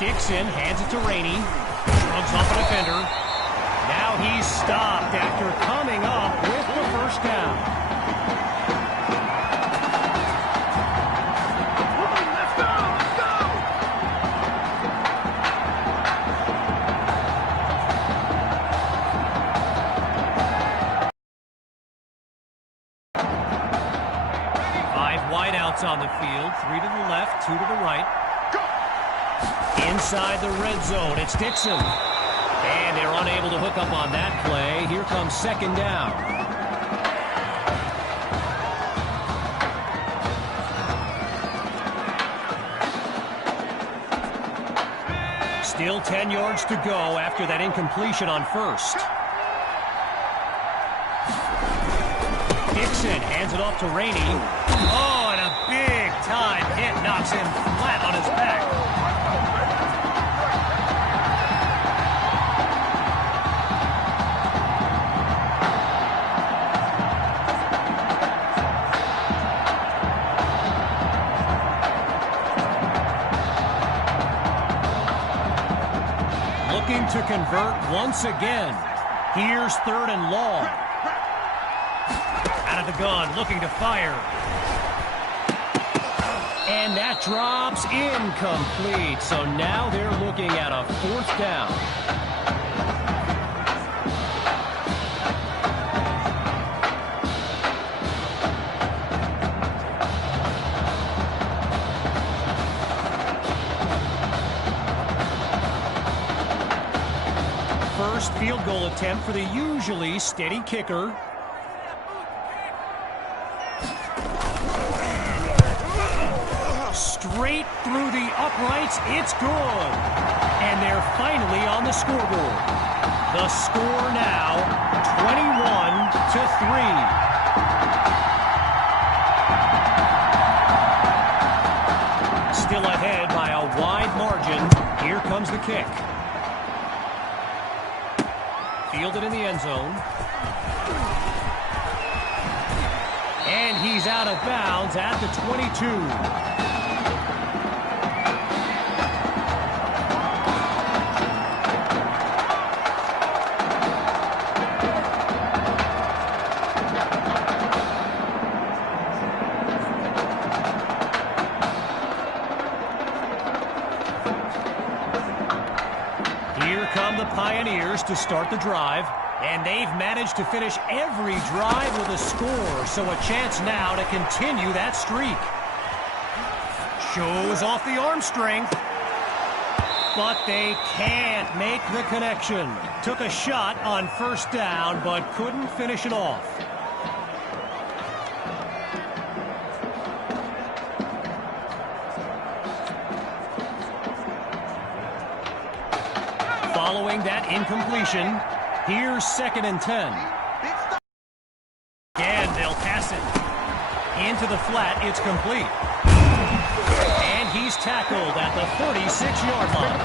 Dixon hands it to Rainey. Shrugs off a defender. Now he's stopped after coming up with the first down. Let's go! 5 wideouts on the field. 3 to the left, 2 to the right. Inside the red zone, it's Dixon. And they're unable to hook up on that play. Here comes second down. Still 10 yards to go after that incompletion on first. Dixon hands it off to Rainey. Oh, and a big-time hit knocks him flat on his back. Looking to convert once again. Here's 3rd and long. Out of the gun, looking to fire. And that drops incomplete. So now they're looking at a 4th down. First field goal attempt for the usually steady kicker. Straight through the uprights, it's good. And they're finally on the scoreboard. The score now, 21-3. Still ahead by a wide margin. Here comes the kick. Fielded in the end zone. And he's out of bounds at the 22. Here come the Pioneers to start the drive, and they've managed to finish every drive with a score, so a chance now to continue that streak. Shows off the arm strength, but they can't make the connection. Took a shot on first down, but couldn't finish it off. Following that incompletion, here's 2nd and 10. And they'll pass it. Into the flat, it's complete. And he's tackled at the 36-yard line.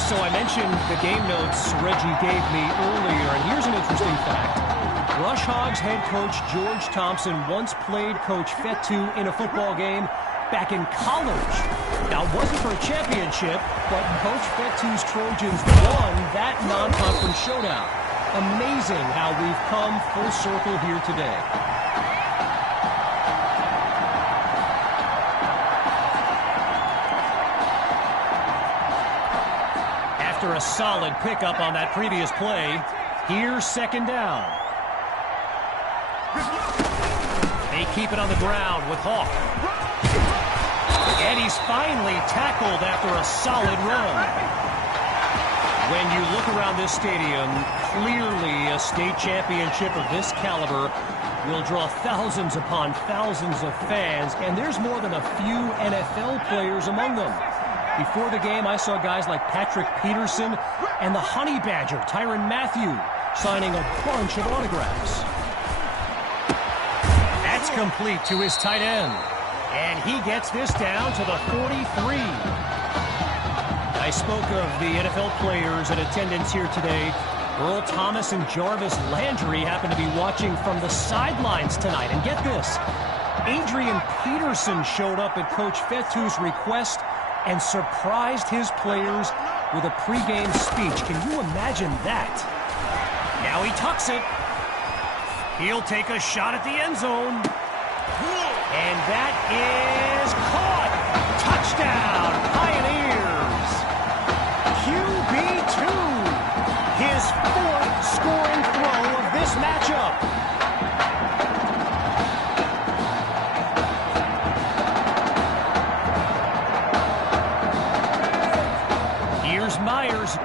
So I mentioned the game notes Reggie gave me earlier, and here's an interesting fact. Rush Hogs head coach George Thompson once played Coach Fetu in a football game back in college. Now, it wasn't for a championship, but Coach Fetu's Trojans won that non-conference showdown. Amazing how we've come full circle here today. After a solid pickup on that previous play, here's 2nd down. They keep it on the ground with Hawk. And he's finally tackled after a solid run. When you look around this stadium, clearly a state championship of this caliber will draw thousands upon thousands of fans, and there's more than a few NFL players among them. Before the game, I saw guys like Patrick Peterson and the Honey Badger, Tyrann Mathieu, signing a bunch of autographs. That's complete to his tight end. And he gets this down to the 43. I spoke of the NFL players in attendance here today. Earl Thomas and Jarvis Landry happen to be watching from the sidelines tonight. And get this, Adrian Peterson showed up at Coach Fetu's request and surprised his players with a pregame speech. Can you imagine that? Now he tucks it. He'll take a shot at the end zone. And that is caught. Touchdown, Pioneers. QB2. His fourth scoring throw of this matchup. Here's Myers.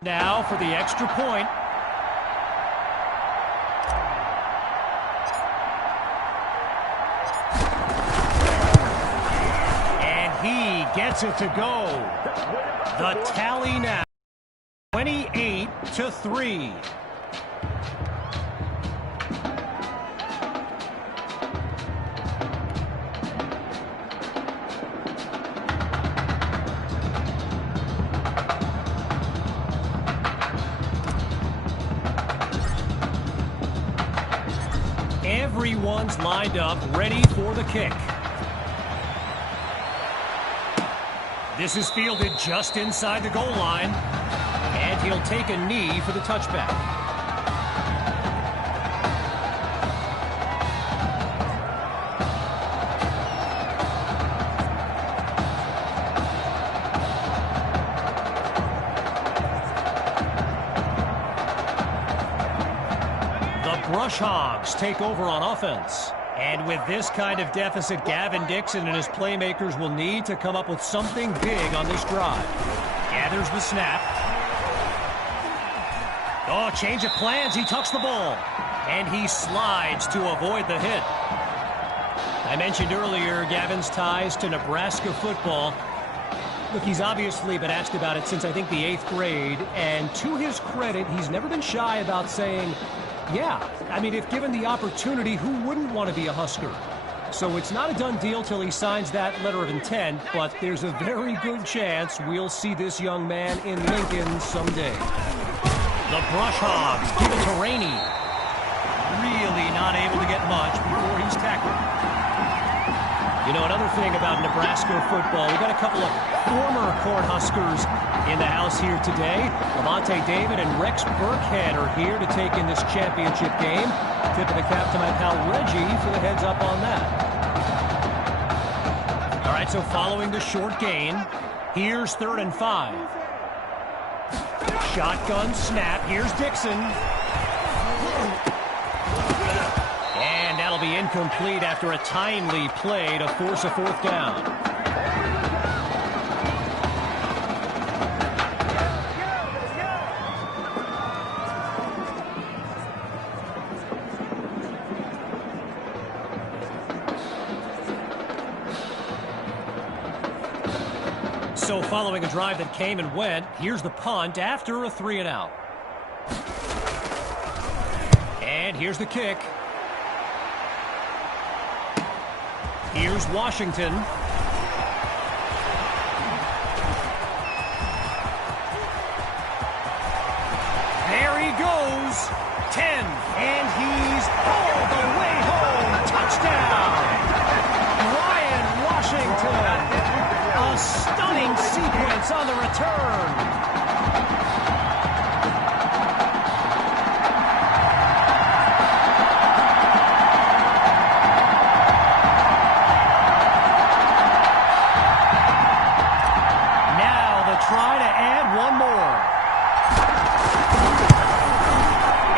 Now for the extra point. And he gets it to go. The tally now, 28-3. Everyone's lined up, ready for the kick. This is fielded just inside the goal line, and he'll take a knee for the touchback. Brush Hogs take over on offense. And with this kind of deficit, Gavin Dixon and his playmakers will need to come up with something big on this drive. Gathers the snap. Oh, change of plans. He tucks the ball. And he slides to avoid the hit. I mentioned earlier Gavin's ties to Nebraska football. Look, he's obviously been asked about it since, I think, the 8th grade. And to his credit, he's never been shy about saying, yeah, I mean, if given the opportunity, who wouldn't want to be a Husker? So it's not a done deal till he signs that letter of intent, but there's a very good chance we'll see this young man in Lincoln someday. The Brush Hogs give it to Rainey. Really not able to get much before he's tackled. You know, another thing about Nebraska football, we got a couple of former Cornhuskers in the house here today. Lavonte David and Rex Burkhead are here to take in this championship game. Tip of the cap to my pal Reggie for the heads up on that. All right, right, so following the short gain, here's 3rd and 5. Shotgun snap. Here's Dixon. And that'll be incomplete after a timely play to force a 4th down. So following a drive that came and went, here's the punt after a 3 and out. And here's the kick. Here's Washington. There he goes. 10. And he's all the way home. Touchdown. Ryan Washington. A stunning sequence on the return. Now the try to add one more.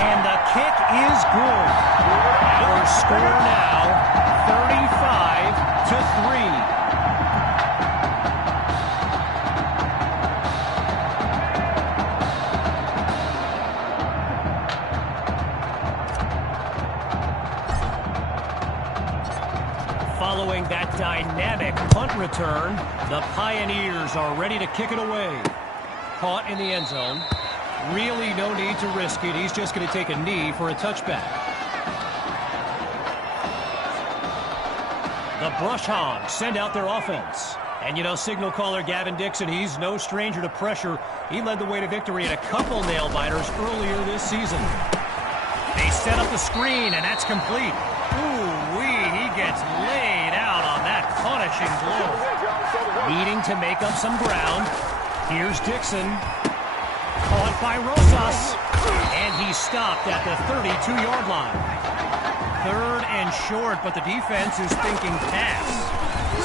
And the kick is good. Our score now 35-3. Following that dynamic punt return, the Pioneers are ready to kick it away. Caught in the end zone. Really no need to risk it. He's just going to take a knee for a touchback. The Brush Hogs send out their offense. And you know, signal caller Gavin Dixon, he's no stranger to pressure. He led the way to victory in a couple nail-biters earlier this season. They set up the screen, and that's complete. Ooh-wee, he gets laid out on that punishing blow. Needing to make up some ground. Here's Dixon. Caught by Rosas. And he's stopped at the 32-yard line. 3rd and short, but the defense is thinking pass.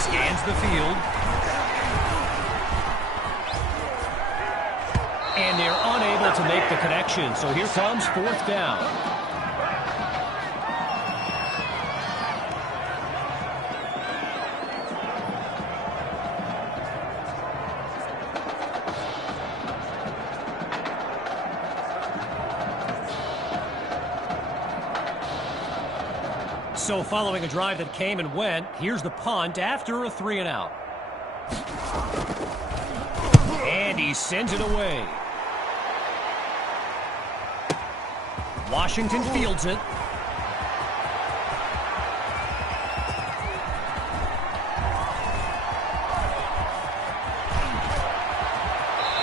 Scans the field. And they're unable to make the connection, so here comes 4th down. So following a drive that came and went, here's the punt after a 3 and out. And he sends it away. Washington fields it.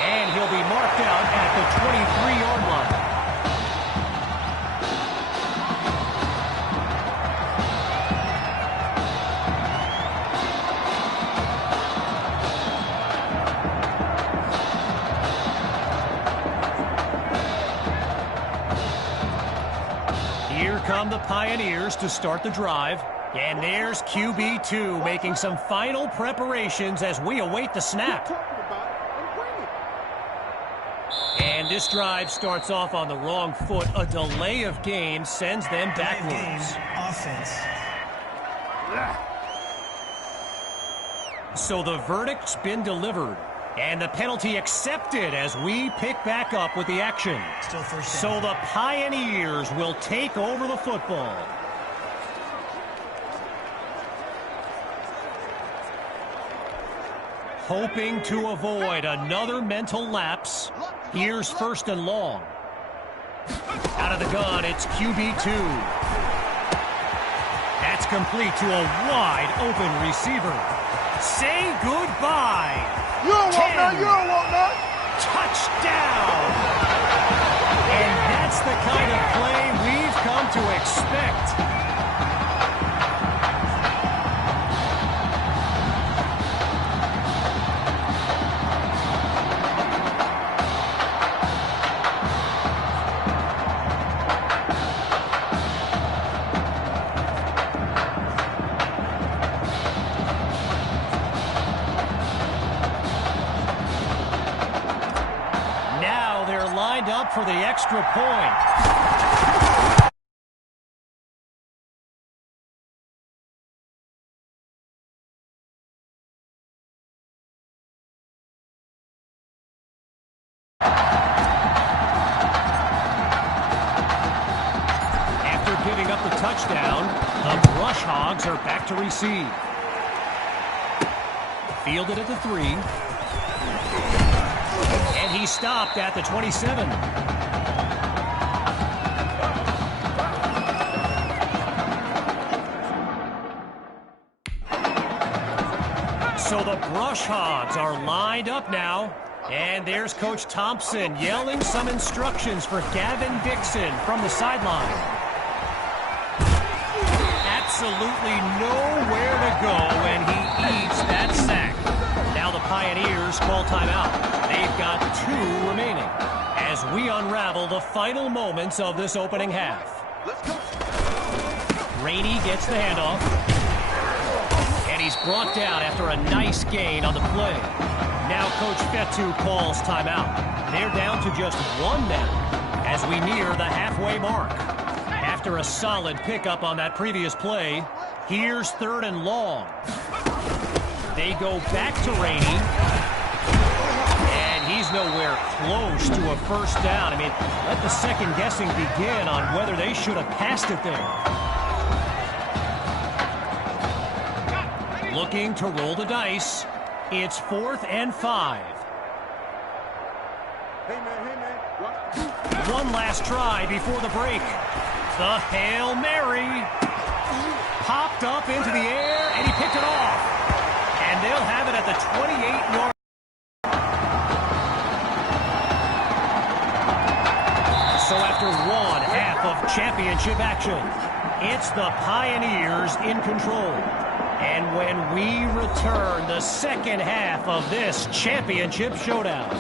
And he'll be marked out at the 23-yard line. Come the Pioneers to start the drive. And there's QB2 making some final preparations as we await the snap. And this drive starts off on the wrong foot. A delay of game sends them backwards. Offense. So the verdict's been delivered. And the penalty accepted as we pick back up with the action. Still first down. So the Pioneers will take over the football. Hoping to avoid another mental lapse. Here's 1st and long. Out of the gun, it's QB2. That's complete to a wide open receiver. Say goodbye. You don't want none, you don't want none. Touchdown! And that's the kind of play we've come to expect. out for the extra point. After giving up the touchdown, the Brush Hogs are back to receive. Fielded at the 3. And he stopped at the 27. So the Brush Hogs are lined up now. And there's Coach Thompson yelling some instructions for Gavin Dixon from the sideline. Absolutely nowhere to go, and he eats that sack. Now the Pioneers call timeout. They've got 2 remaining as we unravel the final moments of this opening half. Rainey gets the handoff, and he's brought down after a nice gain on the play. Now Coach Fetu calls timeout. They're down to just 1 now as we near the halfway mark. After a solid pickup on that previous play, here's 3rd and long. They go back to Rainey, and he's nowhere close to a first down. I mean, let the second guessing begin on whether they should have passed it there. Looking to roll the dice. It's 4th and 5. One last try before the break. The Hail Mary popped up into the air, and he picked it off. And they'll have it at the 28-yard. So after 1 half of championship action, it's the Pioneers in control. And when we return, the second half of this championship showdown.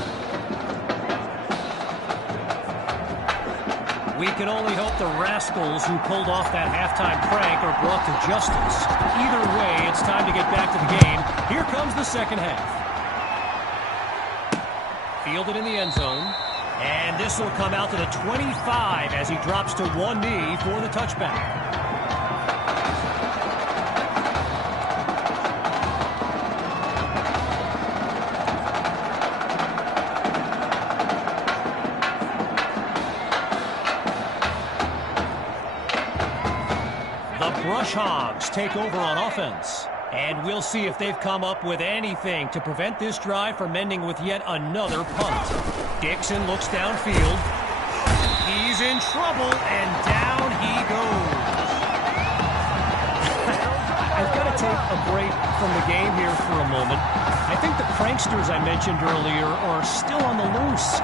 We can only hope the rascals who pulled off that halftime prank are brought to justice. Either way, it's time to get back to the game. Here comes the second half. Fielded in the end zone. And this will come out to the 25 as he drops to one knee for the touchback. Brush Hogs take over on offense. And we'll see if they've come up with anything to prevent this drive from ending with yet another punt. Dixon looks downfield. He's in trouble, and down he goes. I've got to take a break from the game here for a moment. I think the pranksters I mentioned earlier are still on the loose.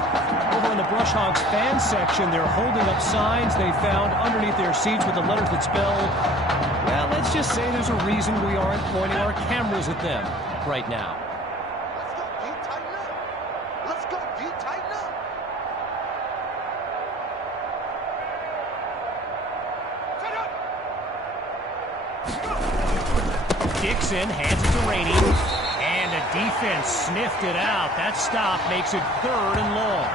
Over in the Brush Hogs fan section, they're holding up signs they found underneath their seats with the letters that spell, well, let's just say there's a reason we aren't pointing our cameras at them right now. Let's go, D, tighten up. Dixon hands it to Rainey, and the defense sniffed it out. That stop makes it 3rd and long.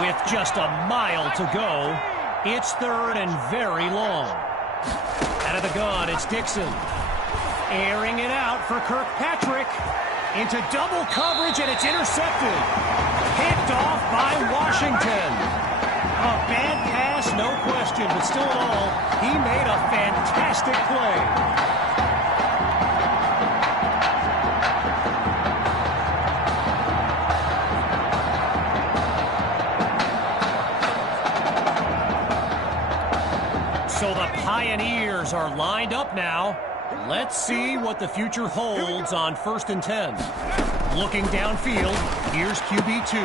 With just a mile to go, it's 3rd and very long. Out of the gun, it's Dixon. Airing it out for Kirkpatrick. Into double coverage, and it's intercepted. Picked off by Washington. A bad pass, no question, but still in all, he made a fantastic play. So the Pioneers are lined up now. Let's see what the future holds on 1st and 10. Looking downfield, here's QB2.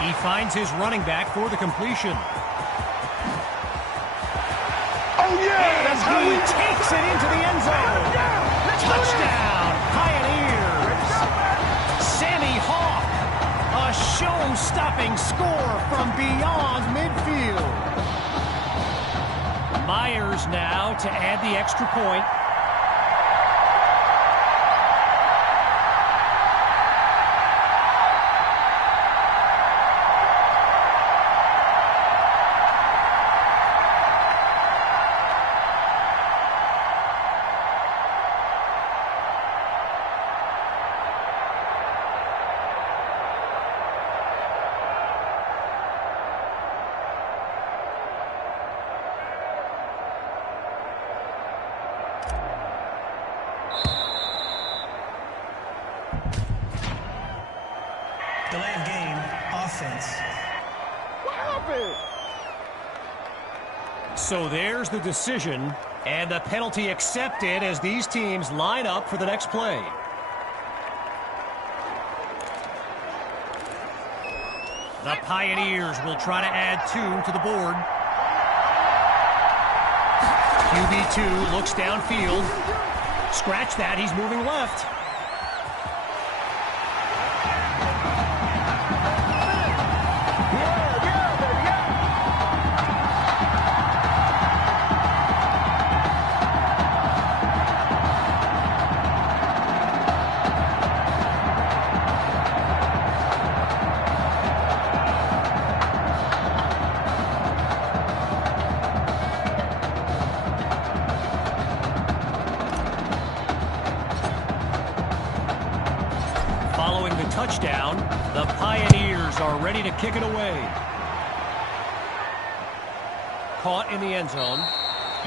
He finds his running back for the completion. Oh, yeah! And he takes it into the end zone. Touchdown, Pioneers. Sammy Hawk, a show-stopping score from beyond midfield. Myers Pioneers now to add the extra point. Delay of game, offense. What happened? So there's the decision, and the penalty accepted as these teams line up for the next play. The Pioneers will try to add 2 to the board. QB2 looks downfield. Scratch that, he's moving left. Following the touchdown, the Pioneers are ready to kick it away. Caught in the end zone.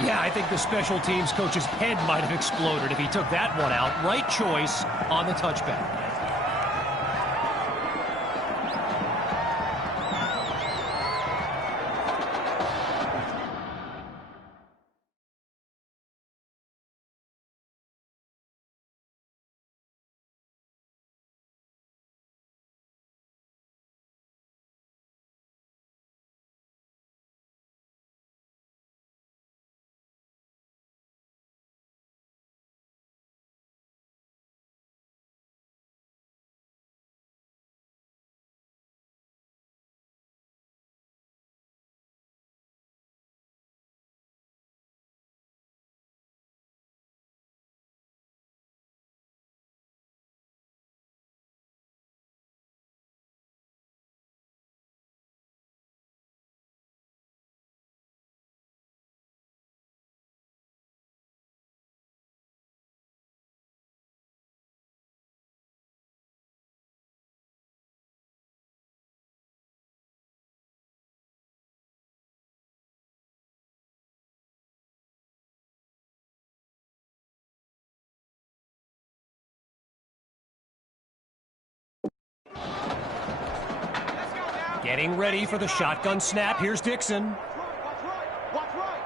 Yeah, I think the special teams coach's head might have exploded if he took that one out. Right choice on the touchback. Getting ready for the shotgun snap. Here's Dixon. Watch right.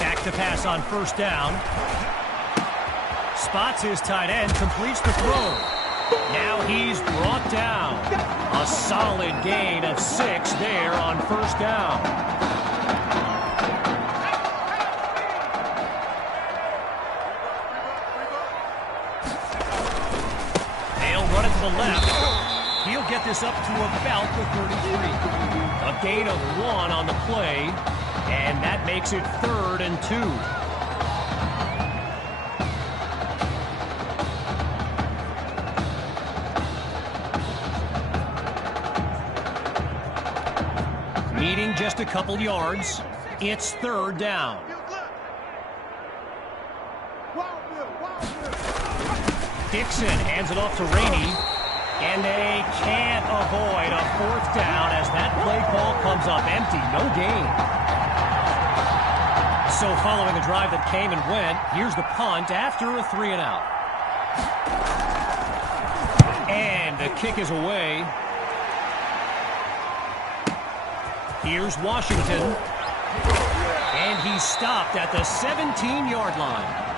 Back to pass on first down. Spots his tight end, completes the throw. Now he's brought down. A solid gain of 6 there on first down. They'll run it to the left. He'll get this up to about the 33. A gain of 1 on the play, and that makes it 3rd and 2. Needing just a couple yards, it's 3rd down. Dixon hands it off to Rainey. And they can't avoid a 4th down as that play call comes up empty. No gain. So following a drive that came and went, here's the punt after a 3-and-out. And the kick is away. Here's Washington. And he's stopped at the 17-yard line.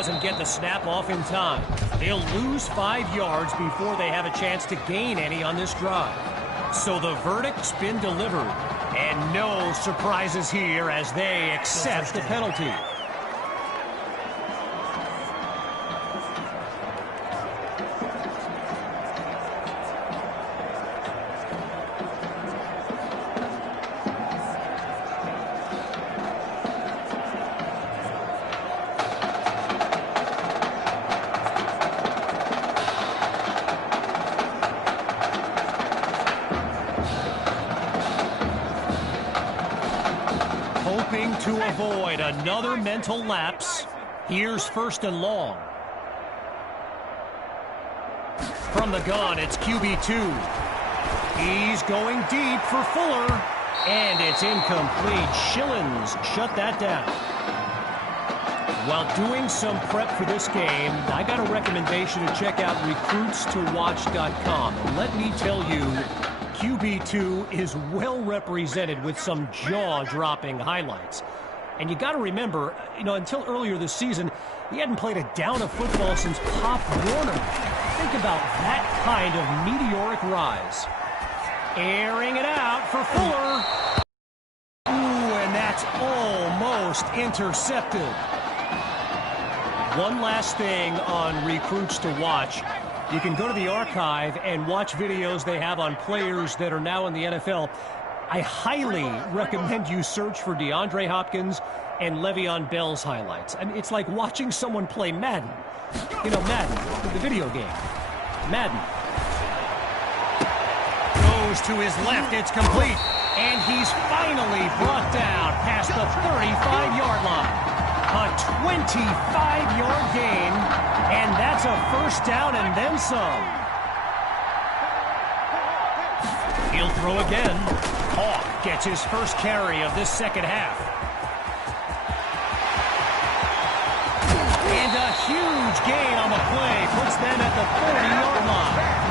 doesn't get the snap off in time. They'll lose 5 yards before they have a chance to gain any on this drive. So the verdict's been delivered, and no surprises here as they accept the penalty. Hoping to avoid another mental lapse. Here's 1st and long. From the gun, it's QB2. He's going deep for Fuller, and it's incomplete. Schillens shut that down. While doing some prep for this game, I got a recommendation to check out recruitstowatch.com. And let me tell you, QB2 is well represented with some jaw-dropping highlights. And you got to remember, until earlier this season, he hadn't played a down of football since Pop Warner. Think about that kind of meteoric rise. Airing it out for Fuller. Ooh, and that's almost intercepted. One last thing on Recruits to Watch. You can go to the archive and watch videos they have on players that are now in the NFL. I highly recommend you search for DeAndre Hopkins and Le'Veon Bell's highlights. I mean, it's like watching someone play Madden. Madden, the video game. Madden. Goes to his left, it's complete. And he's finally brought down past the 35-yard line. A 25-yard gain, and that's a 1st down and then some. He'll throw again. Hawk gets his first carry of this second half. And a huge gain on the play puts them at the 30-yard line.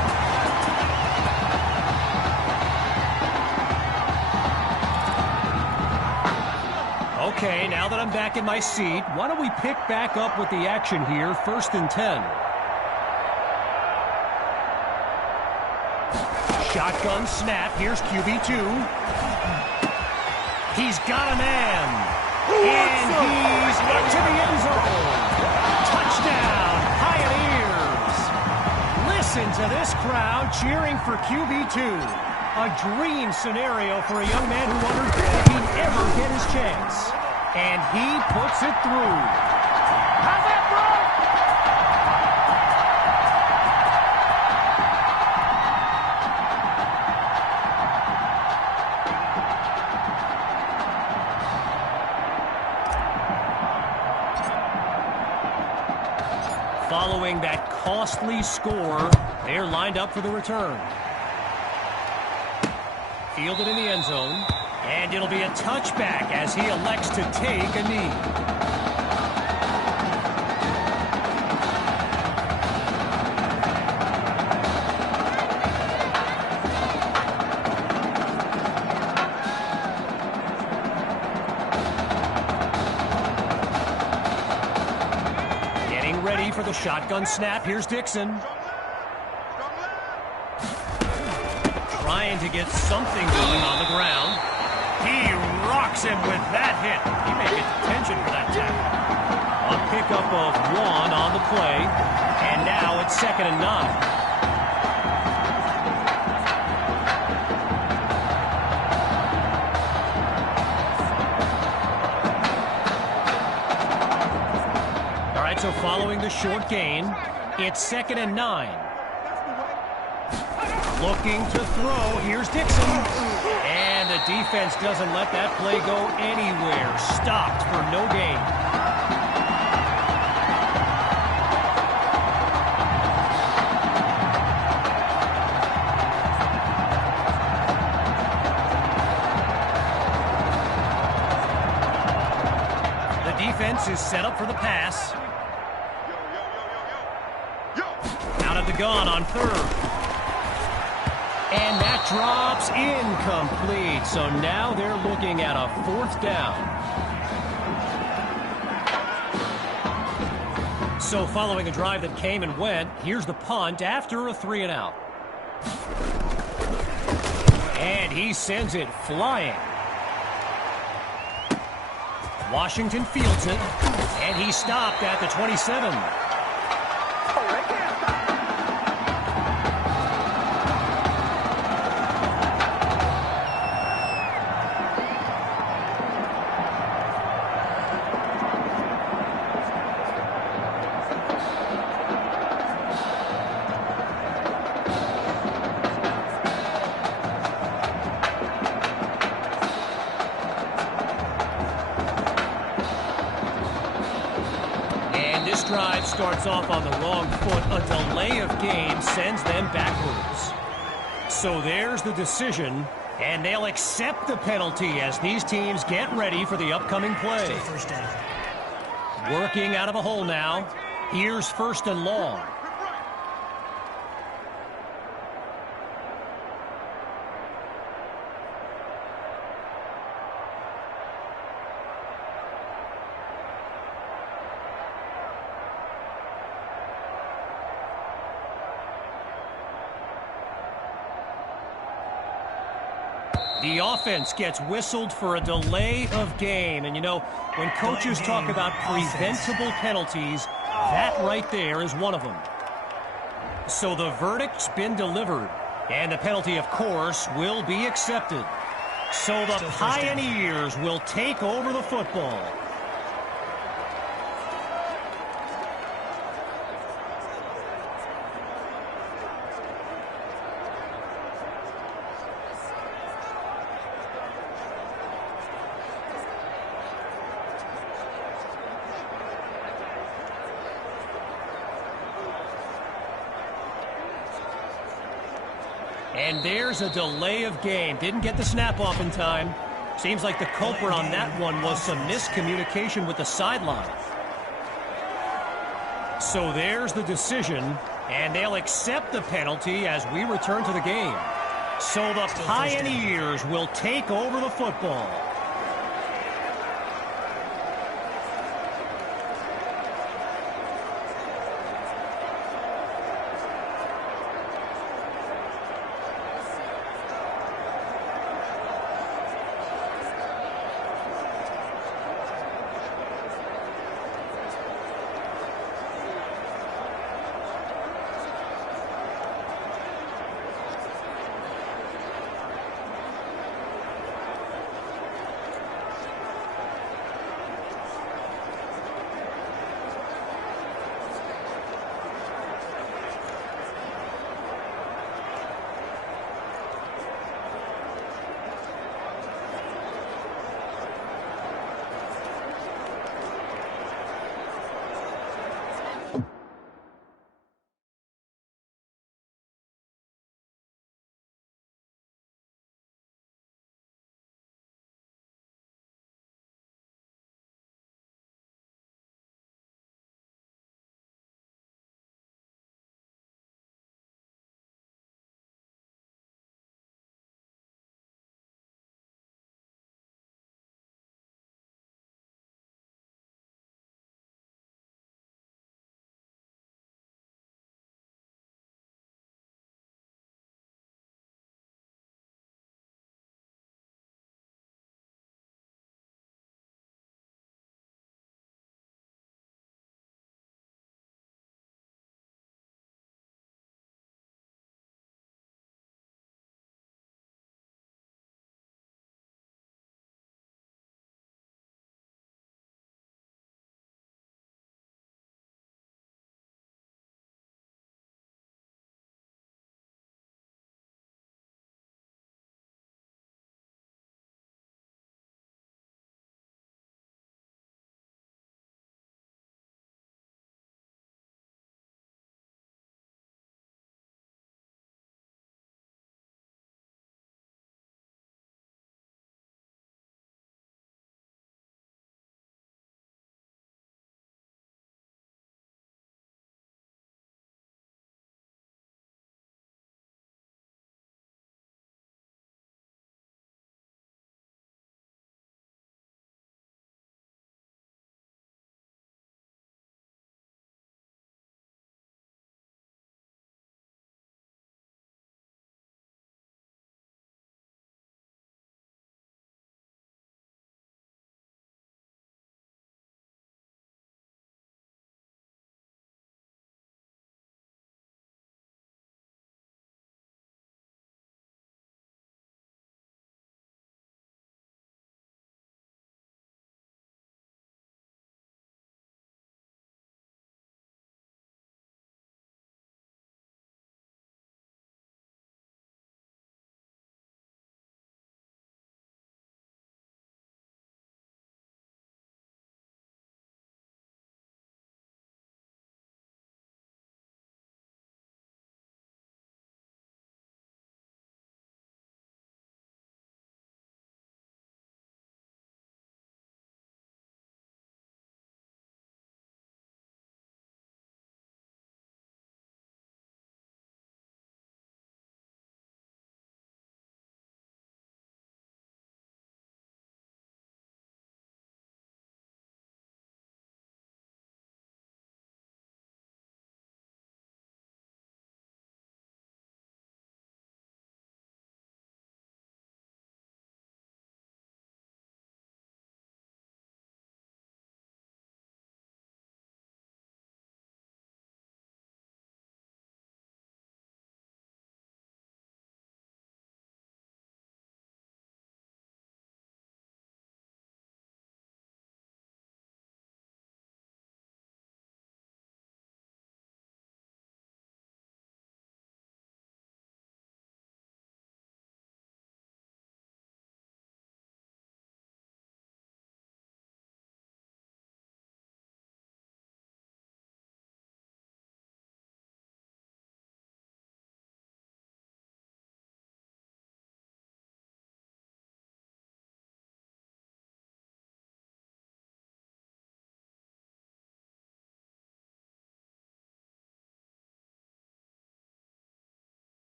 Okay, now that I'm back in my seat, why don't we pick back up with the action here, 1st and 10. Shotgun snap, here's QB2. He's got a man. And he's into the end zone. Touchdown, Pioneers. Listen to this crowd cheering for QB2. A dream scenario for a young man who wondered if he'd ever get his chance. And he puts it through. How's that, bro? Following that costly score, they're lined up for the return. Fielded in the end zone. And it'll be a touchback as he elects to take a knee. Getting ready for the shotgun snap. Here's Dixon. Trying to get something going on the ground. He rocks him with that hit. He may get detention for that tackle. A pickup of 1 on the play. And now it's 2nd and 9. All right, so following the short gain, it's 2nd and 9. Looking to throw. Here's Dixon. And the defense doesn't let that play go anywhere. Stopped for no gain. The defense is set up for the pass. Out of the gun on 3rd. And that drops incomplete. So now they're looking at a 4th down. So following a drive that came and went, here's the punt after a 3-and-out. And he sends it flying. Washington fields it, and he stopped at the 27. Drive starts off on the wrong foot. A delay of game sends them backwards. So there's the decision, and they'll accept the penalty as these teams get ready for the upcoming play. First down. Working out of a hole now. Here's 1st and long. The offense gets whistled for a delay of game. And, you know, when coaches talk about preventable penalties, that right there is one of them. So the verdict's been delivered. And the penalty, of course, will be accepted. So the Pioneers will take over the football. And there's a delay of game. Didn't get the snap off in time. Seems like the culprit on that one was some miscommunication with the sideline. So there's the decision, and they'll accept the penalty as we return to the game. So the Pioneers will take over the football.